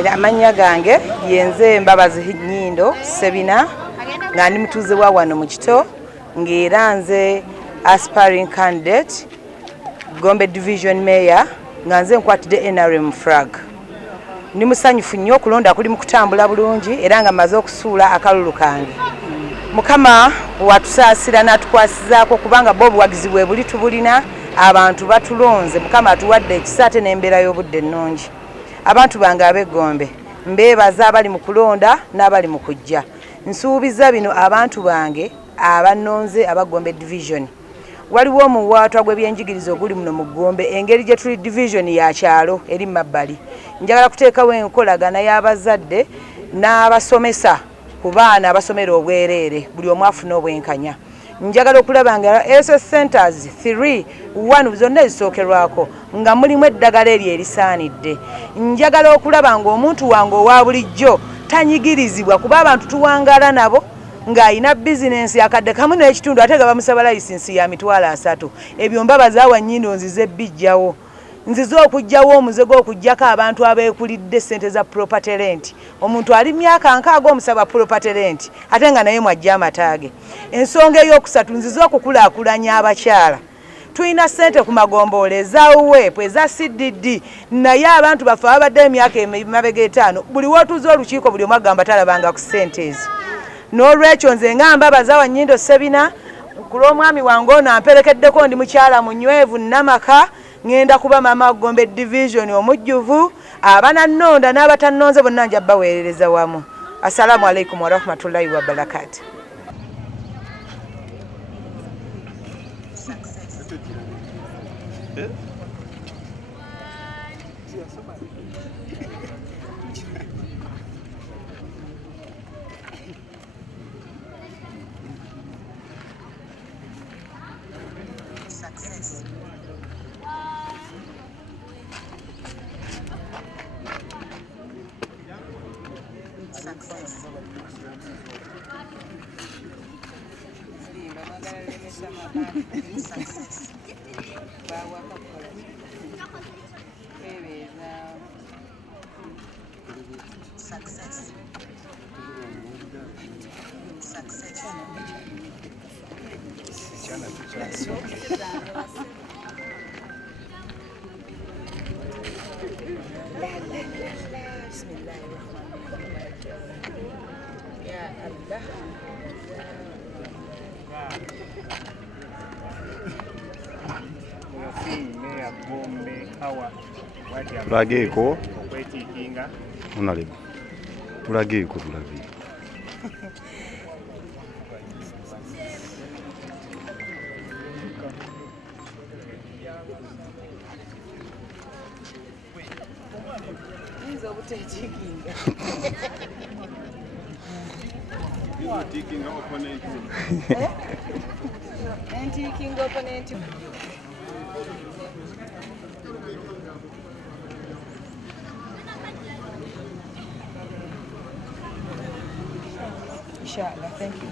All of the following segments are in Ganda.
era amanya gange yenze Mbabazi Nnyindo Sebina nga ndi mutuuze wa wano mu Kito ng'era nze aspiring candidate Gombe Division Mayor nga nze nkwatidde NRM flag. Ndi musanyufu nnyo okulonda kuli mu kutambula bulungi era nga maze okusuula akalulu kange. Mukama watusaasira n'atukwasizaako kubanga bo obuwagizi bwe buli tubulina abantu batulonze Mukama atuwadde ekisa ate n'embeera y'obudde ennungi. Abantu bange ab'Egombe mbeebaza abali mu kulonda n'abali mu kujja. Nsuubiza bino abantu bange abannonze aba Gombe Division. Waliwo omuwaatwa gw'ebyenjigiriza oguli muno mu Gombe engeri gye tuli division ya kyalo eri mabbali. Njagala kuteekawo enkolagana y'abazadde n'abasomesa ku baana abasomera obwereere buli omu afuna obwenkanya. Njagala okulaba nga SS centers 3-1 zonna ezisookerwako nga mulimu eddagala eryo erisaanidde. Njagala okulaba ng'omuntu wange owa bulijjo tanyigirizibwa kuba abantu tuwangaala nabo ng'ayina bizinensi akadde kamu n'ekitundu ate nga bamusaba layisinsi ya mitwalo 3. Ebyo Mbabazi awa Nnyindo nzize bijjawo. Nzize okujjawo omuze gw'okujjako abantu abeekulidde ssente za property rent. Omuntu ali myaka nkaaga omusaba property rent ate nga naye mwajja amataage. Ensonga ey'okusatu nzize okukulaakulanya abakyala. Tuyina ssente ku magomboole eza UWEP eza CDD naye abantu baffe abadde emyaka emabega 5 buli wootuuza olukiiko buli omu agamba talabanga ku ssente ezo. N'olwekyo nze nga Mbabazi awa Nnyindo Sebina ku lw'omwami wange ono amperekeddeko ndi mukyala munywevu nnamaka ngenda kuba mama Gombe Division omujjuvu abanannonda n'abatannonze bonna nja baweerereza wamu. Assalamu alaikum wa rahmatullahi wa barakatuh. Tulageeko unalema tulageeko tulabye Inshallah, thank you.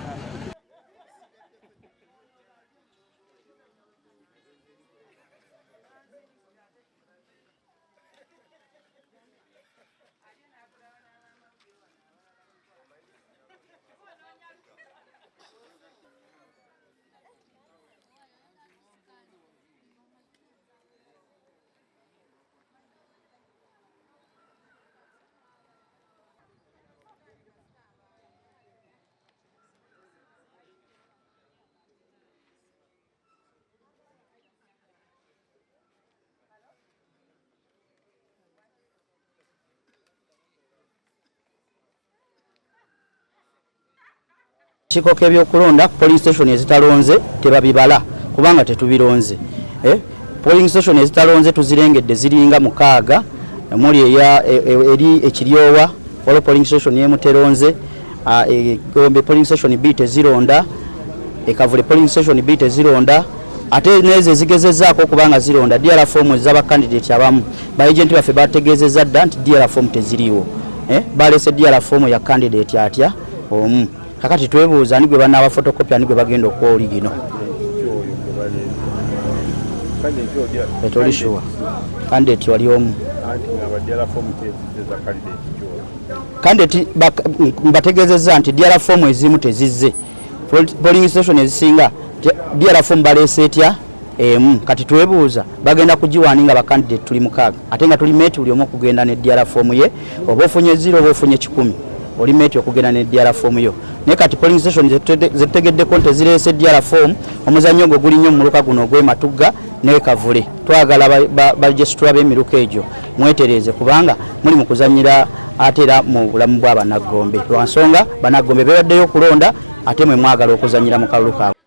Kiko k'ebyokulonda polling station ezitalonze tebabibala kubanga tetubironze. Polling station ezitalonze tuzirengedde ziringa 6 muli eri ekiryowa waliwo polling station y'emuteronze Gombe polling station B tezironda Ekavule polling station B tezironda ate neze zigezezaako kubanga zironda DRA form z'aba candidate abamu ba agent baffe bategeezezza dda nti DRA form teziriiwo balese DRA form ya candidate atya omu kakati twebuuza ani gwe banaba photocopy ani gwe bagenda okwa origino Toli sure candidate wali omu candidate mbategezezza nti DRA form ezimu tezizze polling station ezisinga DRA form balese etya kati twebuuza bagenda kugiwaninga ba candidate tuli mukaaga ate nga tuli meti buli omu okugenda ne DRA form ye oba ofunye 0 oba ofunye 10 oli meti okugenda ne DRA form yo ne kati polling station zetegeddeko nti zirese DRA form omuzannyo ogwo guli nnyo mu muluka guno ogw'ematugga ne Kavule twagala baregistra b'emiruka egyo mwetereze kubanga muli mu kuzannyira ate era mu bulamu bw'abanaggombe lwansonga banaggombe beewaddeyo okulonda ate mwe mwagala okuzannyira mu kalulu kaabwe.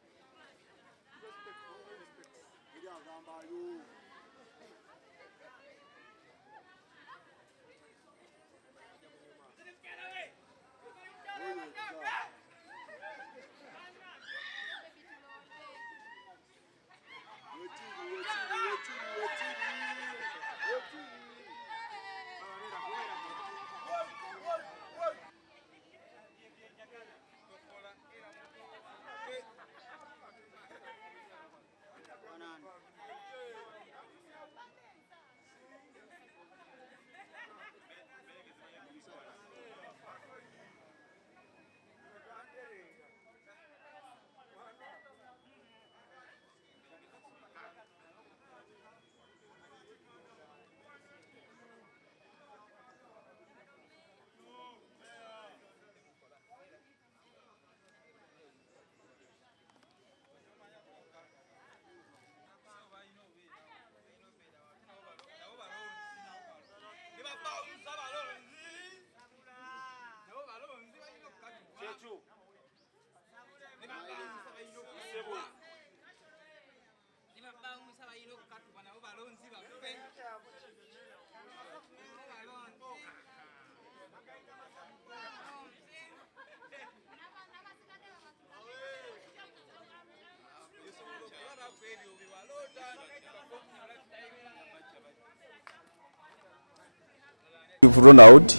Ronald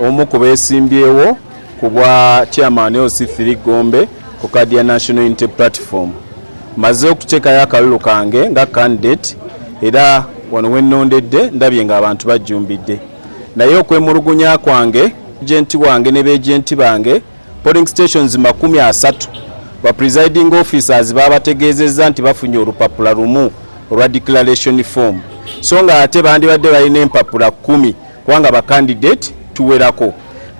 omu ku beesimbyewo ku bwa chairman OC3 Gombe ku kadi ya National Unity Platform maze okuteekayo akalulu kange nga candidate era wano wennondedde ndabye ng'abantu bajjumbidde naye okwemulugunya kwange agenti wange ne beegenti bange polling stations 30 ba presiding officers babategeezezza nti bafunye olupapula lumu olwa declaration form so nga ate bandibadde balina empapula 10 kubanga ba candidate tuwerako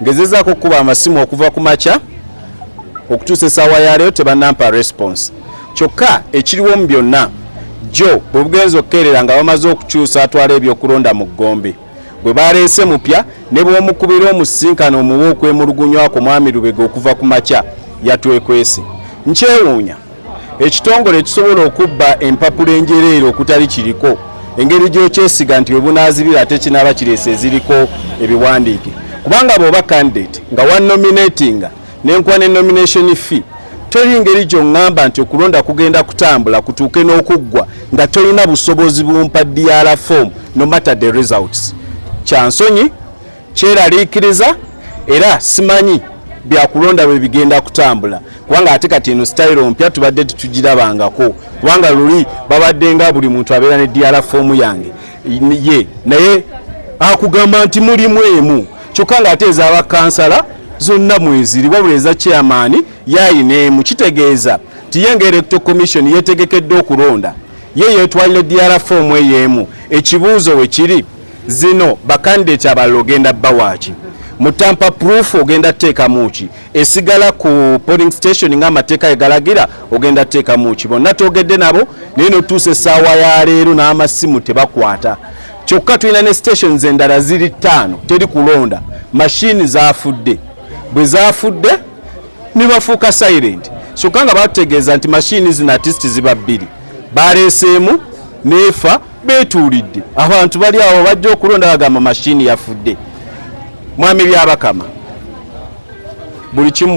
ngezezaako kuba amasimu okuva ku makya okutuusa essaawa ya leero tebannampa response kyokka ekiriwo mu byonna jo bwe bugenza okukeerera nga bamaze okukyusa atwala ebyokulonda mu Gombe bwe baleese mupya ne bw'omukubira omusinkano omuwe okwemulugunywako mwami Lubega okuva ku makya yatwekwese nkyewuunya ekitongole kisobola okubba empapula enjereere okutali kiriko engeri gy'okyesiga nti we bunaazibira ate kinaaba kireese eziriko ebiwandiike kubanga bw'oba candidate nga wannominatinga n'enkuwa ne nomination fee teri ngeri gy'oŋŋamba nti okulonda kugenda kutambula kutuuke n'okuggwa nga tolina busobozi bumpa DRA form no matter the results kyansonyi kyeraliikiriza era simanyi byakulonda bwe bigenda kutambula kubanga ate kati eno style mpya tubadde tutugirabangako kubanga luli babadde nga buli muntu abeera ne DRA form yange ye naye akugamba nti mulimu emu kyokka nga ate ez'abakansala zonna mweziri wabula eza chairman yayina emu kitegeeza ti ye nga electoral commission yeetegekedde okulonda ye yeetwalire DRA form ey'emu ekibuuzo we kiri zino bakandidate abalala ogenda bbawaaki mutampa proof ogenda teekamu ki esigala ku polling station ng'amateeka egalagira ogenda teekamu ki bonna twogedde nabo naye notuusa essaawa ya leero n'amasimu tebakwata kyokka tulina ne stations endala ziri 5 teri kulonda mashini zaafudde bwe zaafudde ne bafuuka silent kyokka nga batutegeeza nti mashini zino artist ziba 2 baleeseemu neefa beetuulidde abantu bali awo bajja okulonda bagamba mashini yafudde mwami byabakama buli kimu